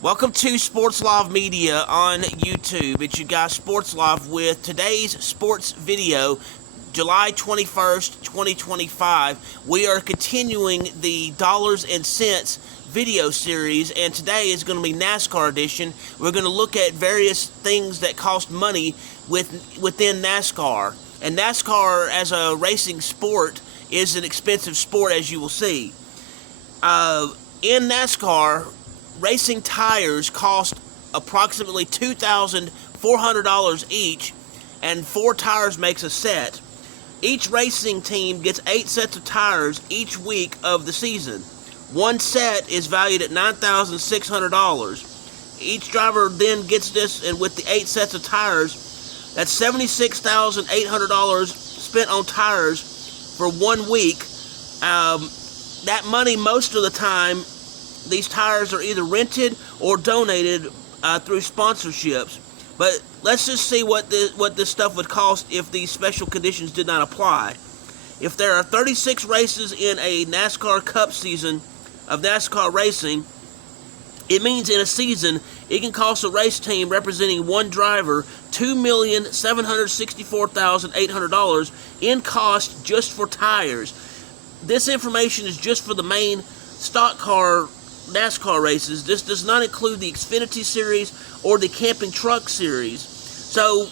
Welcome to Sports Live Media on YouTube. It's your guy Sports Live with today's sports video, July 21st, 2025. We are continuing the Dollars and Cents video series, and today is going to be NASCAR edition. We're going to look at various things that cost money within NASCAR. And NASCAR as a racing sport is an expensive sport, as you will see. In NASCAR, racing tires cost approximately $2,400 each, and 4 tires makes a set. Each racing team gets 8 sets of tires each week of the season. One set is valued at $9,600. Each driver then gets this, and with the 8 sets of tires, that's $76,800 spent on tires for 1 week. That money, most of the time, these tires are either rented or donated through sponsorships. But let's just see what this stuff would cost if these special conditions did not apply. If there are 36 races in a NASCAR Cup season of NASCAR racing, it means in a season it can cost a race team representing one driver $2,764,800 in cost just for tires. This information is just for the main stock car NASCAR races. This does not include the Xfinity Series or the Camping Truck Series. So,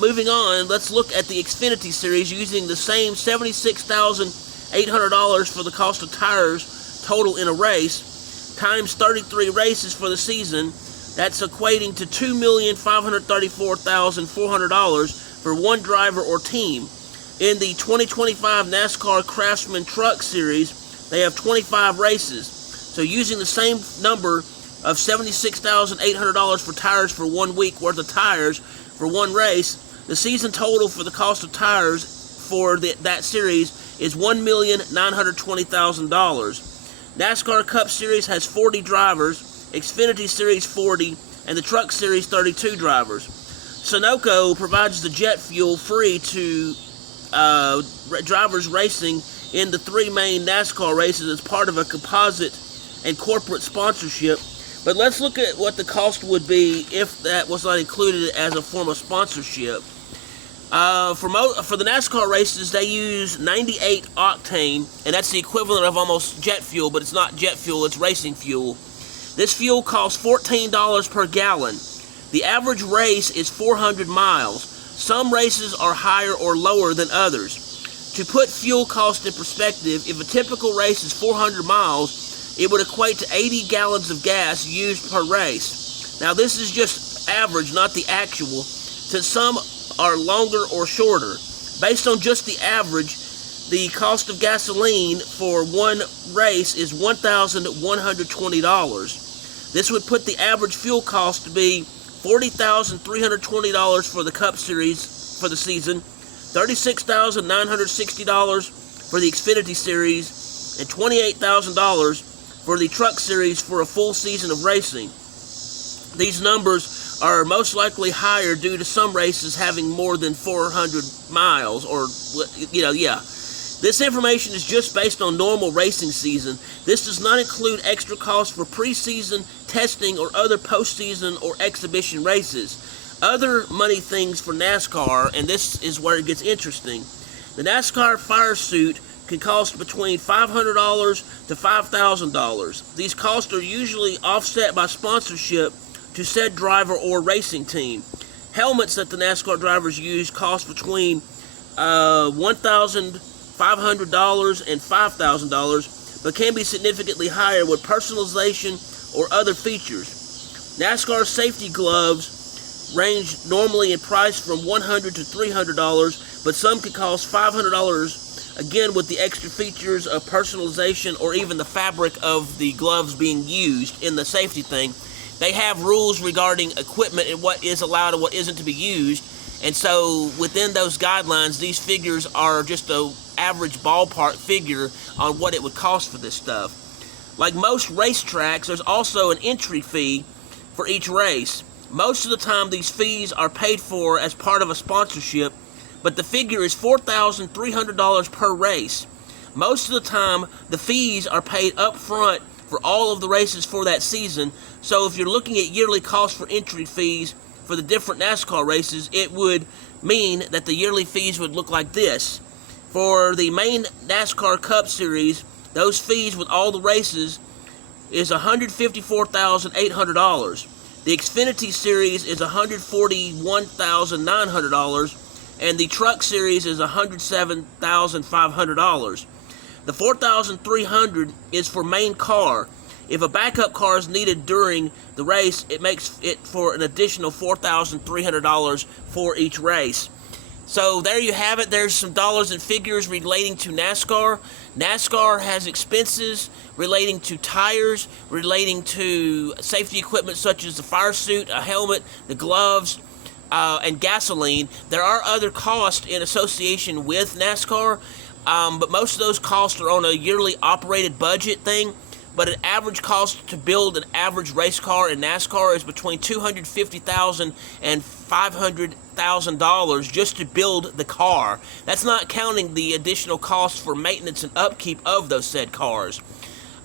moving on, let's look at the Xfinity Series using the same $76,800 for the cost of tires total in a race, times 33 races for the season. That's equating to $2,534,400 for one driver or team. In the 2025 NASCAR Craftsman Truck Series, they have 25 races. So using the same number of $76,800 for tires for 1 week worth of tires for one race, the season total for the cost of tires for that series is $1,920,000. NASCAR Cup Series has 40 drivers, Xfinity Series 40, and the Truck Series 32 drivers. Sunoco provides the jet fuel free to drivers racing in the 3 main NASCAR races as part of a composite and corporate sponsorship. But let's look at what the cost would be if that was not included as a form of sponsorship. For the NASCAR races, they use 98 octane, and that's the equivalent of almost jet fuel, but it's not jet fuel, it's racing fuel. This fuel costs $14 per gallon. The average race is 400 miles. Some races are higher or lower than others. To put fuel cost in perspective, if a typical race is 400 miles, it would equate to 80 gallons of gas used per race. Now, this is just average, not the actual, since some are longer or shorter. Based on just the average, the cost of gasoline for one race is $1,120. This would put the average fuel cost to be $40,320 for the Cup Series for the season, $36,960 for the Xfinity Series, and $28,000 for the Truck Series for a full season of racing. These numbers are most likely higher due to some races having more than 400 miles, or, This information is just based on normal racing season. This does not include extra costs for preseason, testing, or other postseason or exhibition races. Other money things for NASCAR, and this is where it gets interesting. The NASCAR fire suit can cost between $500 to $5,000. These costs are usually offset by sponsorship to said driver or racing team. Helmets that the NASCAR drivers use cost between $1,500 and $5,000, but can be significantly higher with personalization or other features. NASCAR safety gloves range normally in price from $100 to $300, but some can cost $500, again with the extra features of personalization or even the fabric of the gloves being used in the safety thing. They have rules regarding equipment and what is allowed and what isn't to be used, and so within those guidelines, these figures are just an average ballpark figure on what it would cost for this stuff. Like most racetracks, there's also an entry fee for each race. Most of the time, these fees are paid for as part of a sponsorship, but the figure is $4,300 per race. Most of the time, the fees are paid up front for all of the races for that season. So if you're looking at yearly costs for entry fees for the different NASCAR races, it would mean that the yearly fees would look like this. For the main NASCAR Cup Series, those fees with all the races is $154,800. The Xfinity Series is $141,900, and the Truck Series is $107,500. The $4,300 is for main car. If a backup car is needed during the race, it makes it for an additional $4,300 for each race. So there you have it. There's some dollars and figures relating to NASCAR. NASCAR has expenses relating to tires, relating to safety equipment such as the fire suit, a helmet, the gloves, and gasoline. There are other costs in association with NASCAR, but most of those costs are on a yearly operated budget thing. But an average cost to build an average race car in NASCAR is between $250,000 and $500,000 just to build the car. That's not counting the additional costs for maintenance and upkeep of those said cars.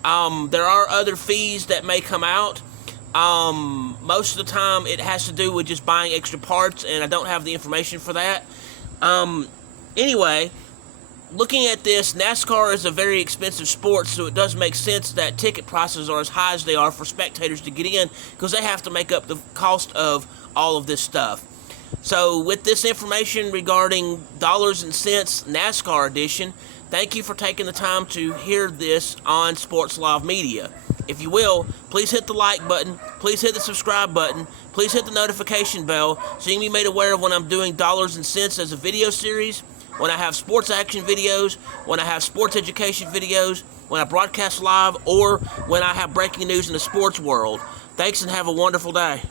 There are other fees that may come out. Most of the time it has to do with just buying extra parts, and I don't have the information for that. Anyway, looking at this, NASCAR is a very expensive sport, so it does make sense that ticket prices are as high as they are for spectators to get in, because they have to make up the cost of all of this stuff. So with this information regarding dollars and cents NASCAR edition, thank you for taking the time to hear this on Sports Live Media. If you will, please hit the like button, please hit the subscribe button, please hit the notification bell so you can be made aware of when I'm doing dollars and cents as a video series, when I have sports action videos, when I have sports education videos, when I broadcast live, or when I have breaking news in the sports world. Thanks and have a wonderful day.